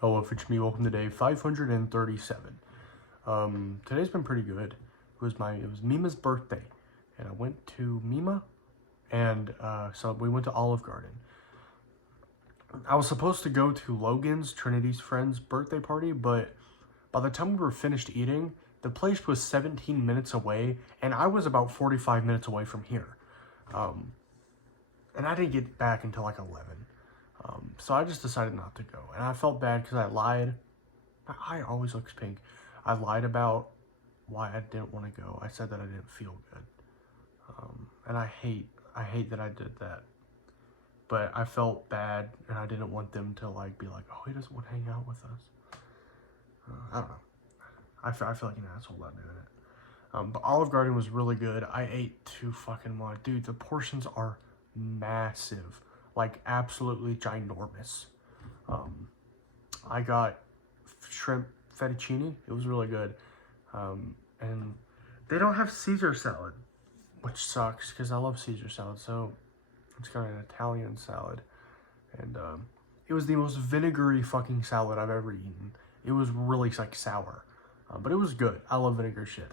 Hello, if it's me, welcome to day 537. Today's been pretty good. It was Mima's birthday, and I went to Mima, and so we went to Olive Garden. I was supposed to go to Logan's, Trinity's friend's birthday party, but by the time we were finished eating, the place was 17 minutes away, and I was about 45 minutes away from here. And I didn't get back until like 11. So I just decided not to go. And I felt bad because I lied. My eye always looks pink. I lied about why I didn't want to go. I said that I didn't feel good. And I hate that I did that. But I felt bad, and I didn't want them to like be like, oh, he doesn't want to hang out with us. I don't know. I feel like an asshole not doing it. But Olive Garden was really good. I ate too fucking much. Dude, the portions are massive. Like, absolutely ginormous. I got shrimp fettuccine. It was really good. And they don't have Caesar salad, which sucks because I love Caesar salad. So it's kind of an Italian salad. And it was the most vinegary fucking salad I've ever eaten. It was really like sour. But it was good. I love vinegar shit.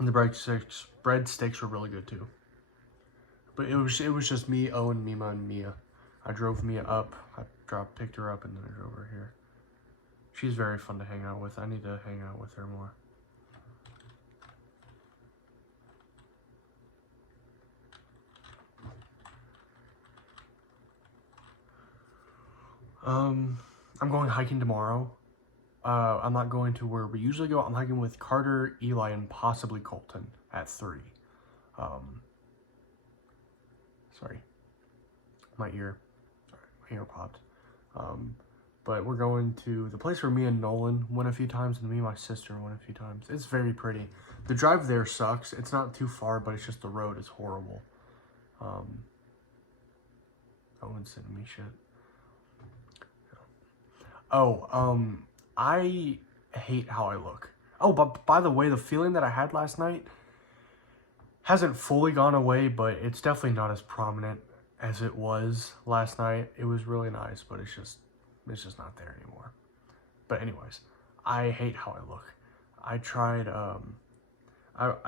And the breadsticks were really good too. But it was just me, Owen, Mima, and Mia. I drove Mia up. I picked her up, and then I drove her here. She's very fun to hang out with. I need to hang out with her more. I'm going hiking tomorrow. I'm not going to where we usually go. I'm hiking with Carter, Eli, and possibly Colton at 3. Sorry. My ear popped. But we're going to the place where me and Nolan went a few times, and me and my sister went a few times. It's very pretty. The drive there sucks. It's not too far, but it's just the road is horrible. Owen's sending me shit. Oh, I hate how I look. Oh, but by the way, the feeling that I had last night hasn't fully gone away, but it's definitely not as prominent as it was last night. It was really nice, but it's just not there anymore. But anyways, I hate how I look. I tried, I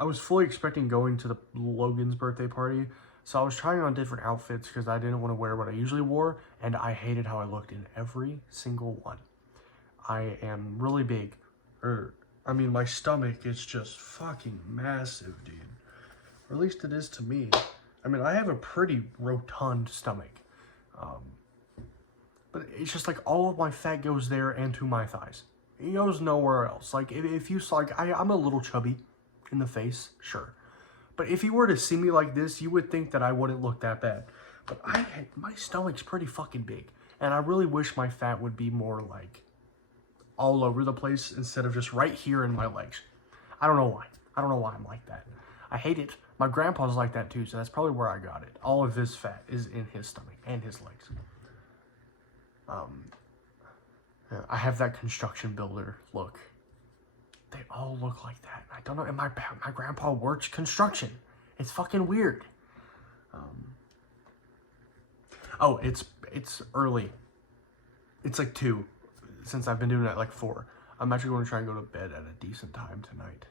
was fully expecting going to the Logan's birthday party, so I was trying on different outfits because I didn't want to wear what I usually wore, and I hated how I looked in every single one. I am really big, my stomach is just fucking massive, dude. Or at least it is to me. I have a pretty rotund stomach. But it's just like all of my fat goes there and to my thighs. It goes nowhere else. Like, if you saw, like, I'm a little chubby in the face, sure. But if you were to see me like this, you would think that I wouldn't look that bad. But my stomach's pretty fucking big. And I really wish my fat would be more, like, all over the place instead of just right here in my legs. I don't know why. I don't know why I'm like that. I hate it. My grandpa's like that too, so that's probably where I got it. All of his fat is in his stomach and his legs. I have that construction builder look. They all look like that. I don't know. And my grandpa works construction. It's fucking weird. Oh, it's early. It's like 2, since I've been doing it at like 4. I'm actually going to try and go to bed at a decent time tonight.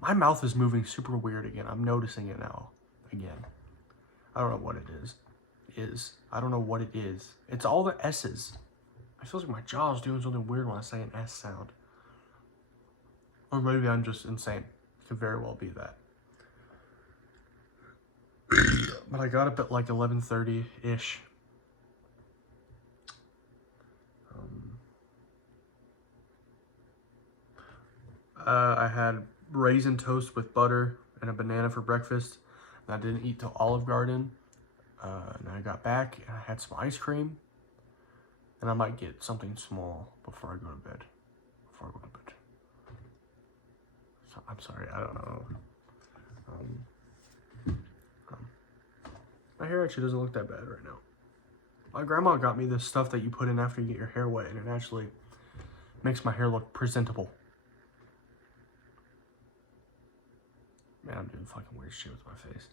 My mouth is moving super weird again. I'm noticing it now. Again. I don't know what it is. I don't know what it is. It's all the S's. It feels like my jaw's doing something weird when I say an S sound. Or maybe I'm just insane. It could very well be that. But I got up at like 11:30-ish. I had raisin toast with butter and a banana for breakfast. And I didn't eat till Olive Garden. And I got back and I had some ice cream. And I might get something small before I go to bed. So, I'm sorry, I don't know. My hair actually doesn't look that bad right now. My grandma got me this stuff that you put in after you get your hair wet, and it actually makes my hair look presentable. Man, I'm doing fucking weird shit with my face.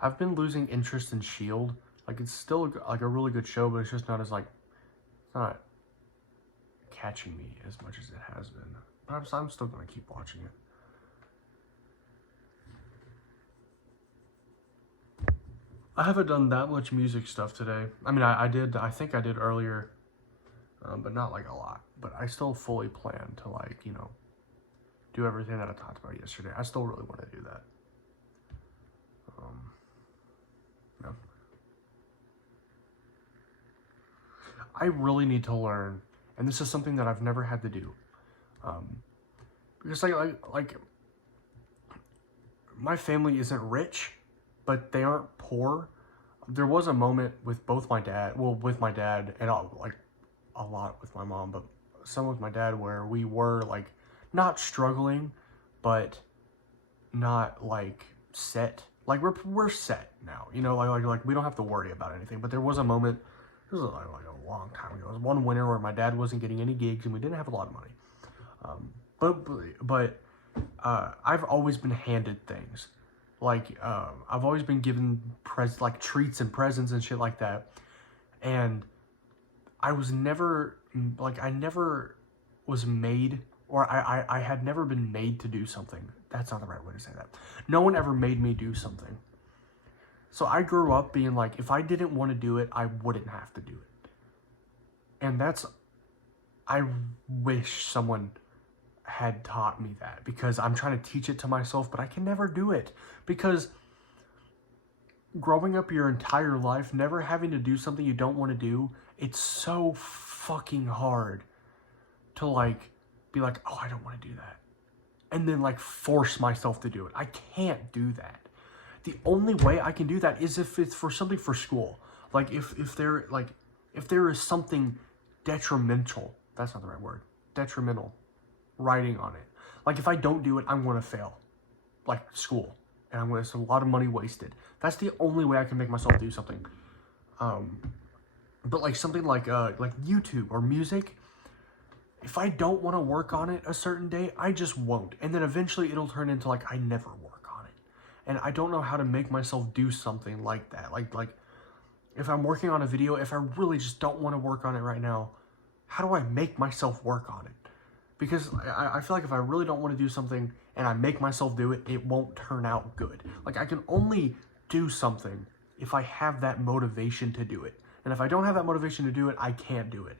I've been losing interest in Shield. Like, it's still like a really good show, but it's just not as like, it's not catching me as much as it has been. But I'm still gonna keep watching it. I haven't done that much music stuff today. I mean, I think I did earlier, but not like a lot. But I still fully plan to, like, you know, do everything that I talked about yesterday. I still really want to do that. Yeah. I really need to learn, and this is something that I've never had to do, because like my family isn't rich, but they aren't poor. There was a moment with with my dad, and like a lot with my mom, but some with my dad, where we were like not struggling, but not like set. Like we're set now, you know, like we don't have to worry about anything. But there was a moment, this was like a long time ago. It was one winter where my dad wasn't getting any gigs and we didn't have a lot of money. But I've always been handed things. Like I've always been given like treats and presents and shit like that. And I was never like, I never was made, or I had never been made to do something. That's not the right way to say that. No one ever made me do something. So I grew up being like, if I didn't want to do it, I wouldn't have to do it. And I wish someone had taught me that, because I'm trying to teach it to myself, but I can never do it. Because growing up your entire life, never having to do something you don't want to do, it's so fucking hard to like be like, oh, I don't want to do that, and then like force myself to do it. I can't do that. The only way I can do that is if it's for something for school. Like if there is something detrimental, that's not the right word, detrimental writing on it. Like if I don't do it, I'm going to fail, like school, and I'm going to have a lot of money wasted. That's the only way I can make myself do something. But like something like YouTube or music, if I don't want to work on it a certain day, I just won't. And then eventually it'll turn into like I never work on it. And I don't know how to make myself do something like that. Like if I'm working on a video, if I really just don't want to work on it right now, how do I make myself work on it? Because I feel like if I really don't want to do something and I make myself do it, it won't turn out good. Like I can only do something if I have that motivation to do it. And if I don't have that motivation to do it, I can't do it.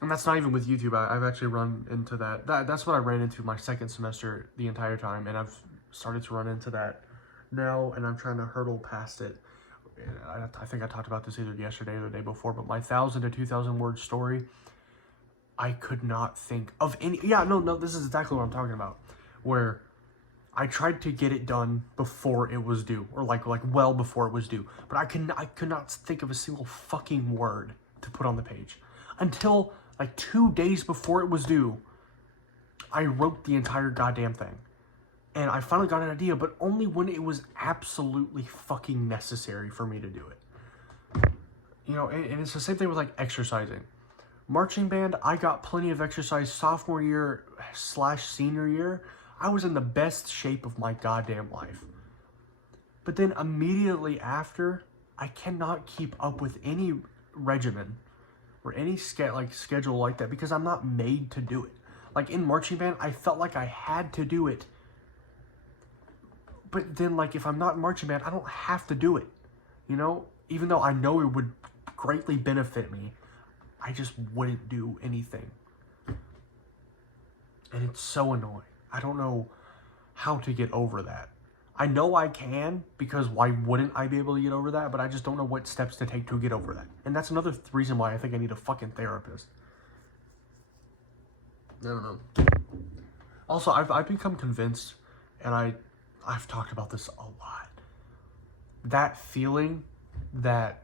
And that's not even with YouTube. I've actually run into that. That's what I ran into my second semester the entire time. And I've started to run into that now. And I'm trying to hurdle past it. I think I talked about this either yesterday or the day before. But my 1,000 to 2,000 word story, I could not think of any... Yeah, no, this is exactly what I'm talking about. Where I tried to get it done before it was due. Or like well before it was due. But I could not think of a single fucking word to put on the page. Until like 2 days before it was due, I wrote the entire goddamn thing. And I finally got an idea, but only when it was absolutely fucking necessary for me to do it. You know, and it's the same thing with like exercising. Marching band, I got plenty of exercise sophomore year / senior year. I was in the best shape of my goddamn life. But then immediately after, I cannot keep up with any regimen or any schedule like that, because I'm not made to do it. Like in marching band, I felt like I had to do it. But then like if I'm not in marching band, I don't have to do it. You know, even though I know it would greatly benefit me, I just wouldn't do anything. And it's so annoying. I don't know how to get over that. I know I can, because why wouldn't I be able to get over that? But I just don't know what steps to take to get over that. And that's another reason why I think I need a fucking therapist. I don't know. Also, I've become convinced, and I've talked about this a lot. That feeling that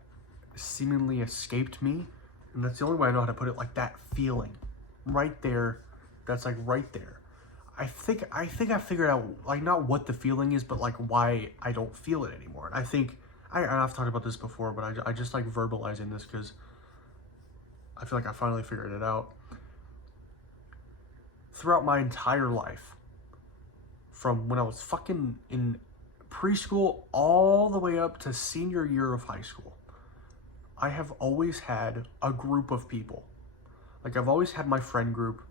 seemingly escaped me, and that's the only way I know how to put it, like that feeling right there, that's like right there. I think I figured out, like, not what the feeling is, but like why I don't feel it anymore. And I think I've talked about this before, but I just like verbalizing this because I feel like I finally figured it out. Throughout my entire life, from when I was fucking in preschool all the way up to senior year of high school. I have always had a group of people. Like, I've always had my friend group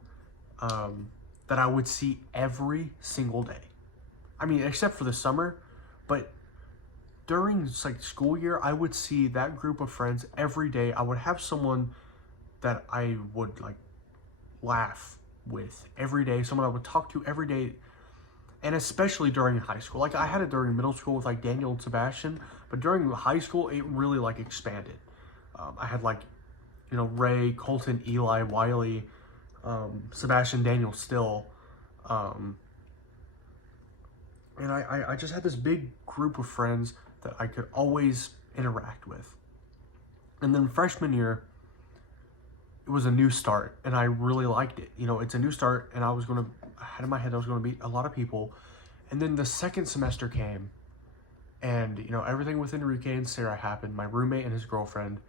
that I would see every single day. I mean, except for the summer, but during like school year, I would see that group of friends every day. I would have someone that I would like laugh with every day, someone I would talk to every day, and especially during high school. Like, I had it during middle school with like Daniel and Sebastian, but during high school, it really like expanded. I had like, you know, Ray, Colton, Eli, Wiley, Sebastian, Daniel still, and I just had this big group of friends that I could always interact with. And then freshman year, it was a new start, and I really liked it. You know, it's a new start, and I had in my head I was gonna meet a lot of people. And then the second semester came, and, you know, everything with Enrique and Sarah happened. My roommate and his girlfriend,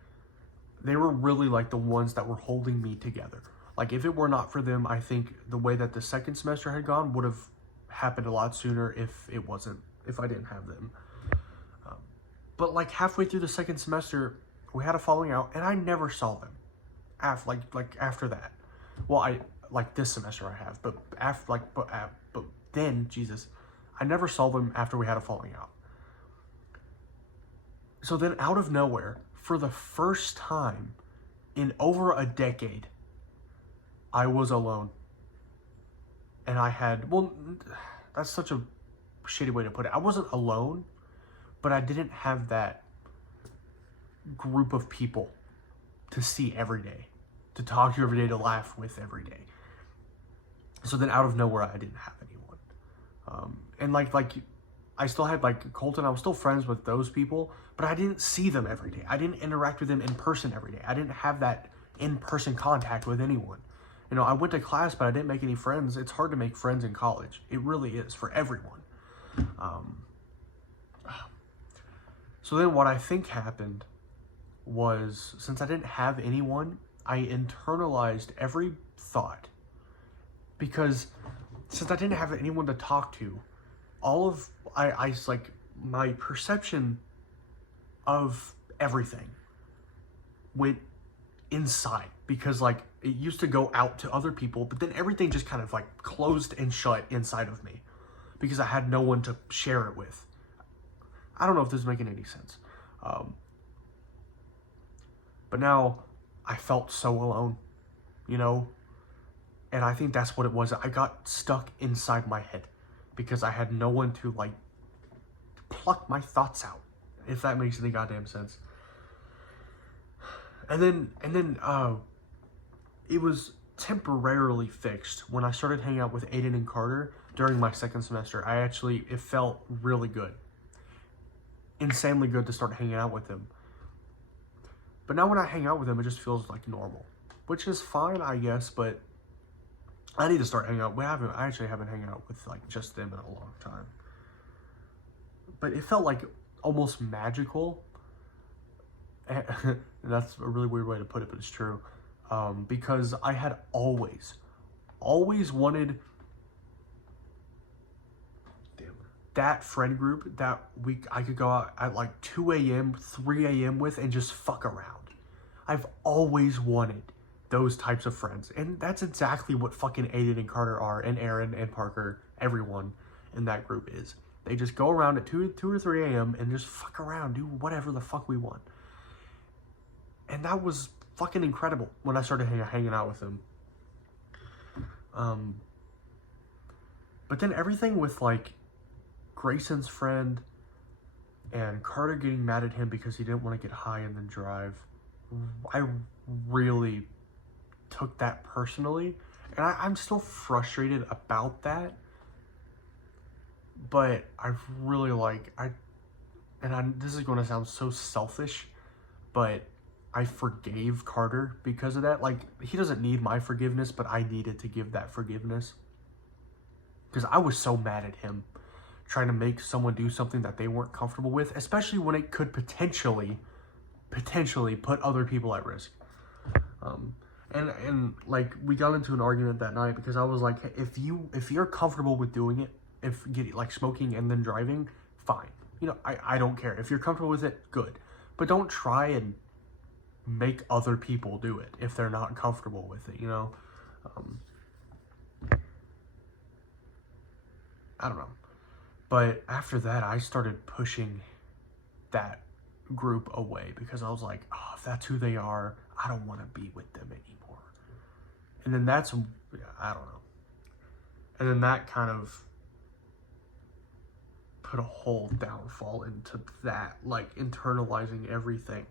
they were really like the ones that were holding me together. Like, if it were not for them, I think the way that the second semester had gone would have happened a lot sooner if I didn't have them. But like halfway through the second semester, we had a falling out, and I never saw them after that. Well, I like this semester I have, but then Jesus, I never saw them after we had a falling out. So then, out of nowhere, for the first time in over a decade, I was alone. And I had, well, that's such a shitty way to put it. I wasn't alone, but I didn't have that group of people to see every day, to talk to every day, to laugh with every day. So then, out of nowhere, I didn't have anyone. And like I still had like Colton. I was still friends with those people, but I didn't see them every day. I didn't interact with them in person every day. I didn't have that in-person contact with anyone. You know, I went to class, but I didn't make any friends. It's hard to make friends in college. It really is, for everyone. So then what I think happened was, since I didn't have anyone, I internalized every thought. Because since I didn't have anyone to talk to, I like, my perception of everything went inside, because like it used to go out to other people, but then everything just kind of like closed and shut inside of me because I had no one to share it with. I don't know if this is making any sense. But now I felt so alone, you know? And I think that's what it was. I got stuck inside my head because I had no one to like pluck my thoughts out, if that makes any goddamn sense. And then it was temporarily fixed when I started hanging out with Aiden and Carter during my second semester. It felt really good. Insanely good to start hanging out with them. But now when I hang out with them, it just feels like normal, which is fine, I guess, but I need to start hanging out. I actually haven't hanging out with like just them in a long time. But it felt like almost magical. And that's a really weird way to put it, but it's true. Because I had always wanted that friend group that I could go out at like 2 a.m., 3 a.m. with and just fuck around. I've always wanted those types of friends. And that's exactly what fucking Aiden and Carter are, and Aaron and Parker, everyone in that group is. They just go around at 2 or 3 a.m. and just fuck around, do whatever the fuck we want. And that was fucking incredible when I started hanging out with them. But then everything with like Grayson's friend and Carter getting mad at him because he didn't want to get high and then drive, I really took that personally. And I'm still frustrated about that. But I really this is going to sound so selfish, but I forgave Carter because of that. Like, he doesn't need my forgiveness, but I needed to give that forgiveness. Because I was so mad at him trying to make someone do something that they weren't comfortable with, especially when it could potentially put other people at risk. And like, we got into an argument that night because I was like, if you're comfortable with doing it, if like smoking and then driving, fine. You know, I don't care. If you're comfortable with it, good. But don't try and make other people do it if they're not comfortable with it, you know? I don't know. But after that, I started pushing that group away because I was like, oh, if that's who they are, I don't want to be with them anymore. And then that's, I don't know. And then that kind of put a whole downfall into that, like internalizing everything.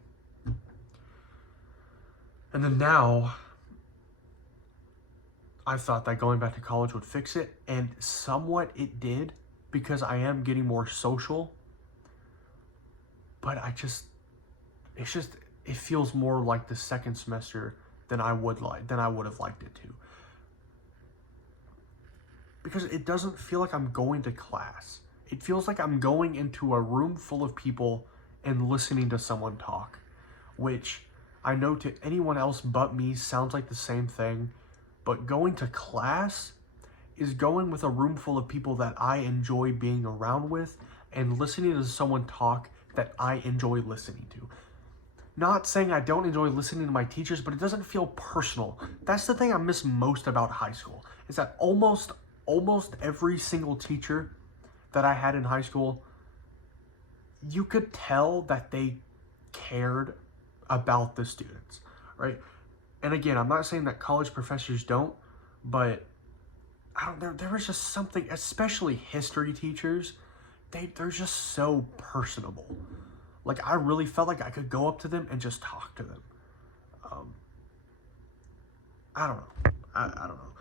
And then now, I thought that going back to college would fix it, and somewhat it did, because I am getting more social. But it feels more like the second semester than I would have liked it to. Because it doesn't feel like I'm going to class. It feels like I'm going into a room full of people and listening to someone talk, which I know to anyone else but me sounds like the same thing, but going to class is going with a room full of people that I enjoy being around with and listening to someone talk that I enjoy listening to. Not saying I don't enjoy listening to my teachers, but it doesn't feel personal. That's the thing I miss most about high school, is that almost every single teacher that I had in high school, you could tell that they cared about the students, right? And again, I'm not saying that college professors don't, but there was just something, especially history teachers, they're just so personable. Like, I really felt like I could go up to them and just talk to them. I don't know. I don't know.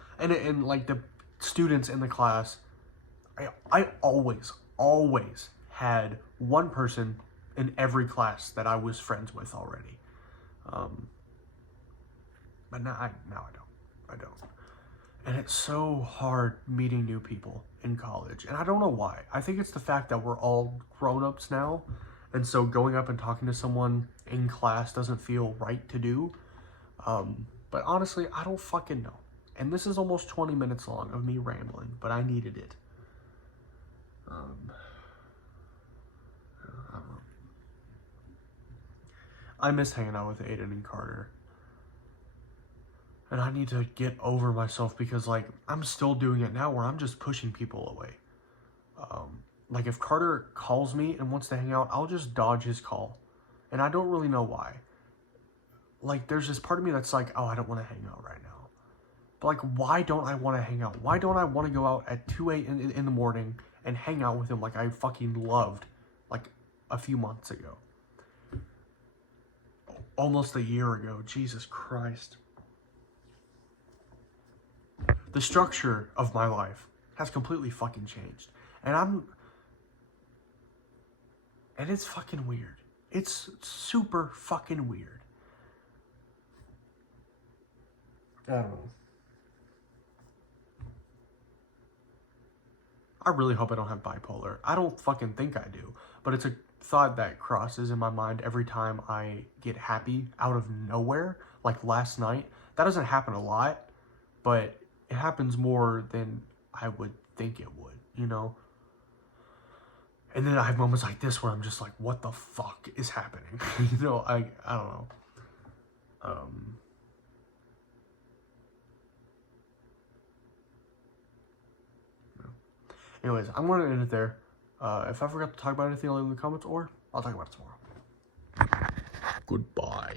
And like the students in the class, I always had one person in every class that I was friends with already. But now I don't. And it's so hard meeting new people in college. And I don't know why. I think it's the fact that we're all grown-ups now. And so going up and talking to someone in class doesn't feel right to do. But honestly, I don't fucking know. And this is almost 20 minutes long of me rambling, but I needed it. I don't know. I miss hanging out with Aiden and Carter. And I need to get over myself because, like, I'm still doing it now where I'm just pushing people away. Like, if Carter calls me and wants to hang out, I'll just dodge his call. And I don't really know why. Like, there's this part of me that's like, oh, I don't want to hang out right now. But, like, why don't I want to hang out? Why don't I want to go out at 2 a.m. in the morning and hang out with him like I fucking loved, like, a few months ago? Almost a year ago. Jesus Christ. The structure of my life has completely fucking changed. And it's fucking weird. It's super fucking weird. I don't know. I really hope I don't have bipolar. I don't fucking think I do. But it's a thought that crosses in my mind every time I get happy out of nowhere. Like last night. That doesn't happen a lot. But it happens more than I would think it would, you know? And then I have moments like this where I'm just like, what the fuck is happening? You know, I don't know. Anyways, I'm going to end it there. If I forgot to talk about anything, I'll leave in the comments, or I'll talk about it tomorrow. Goodbye.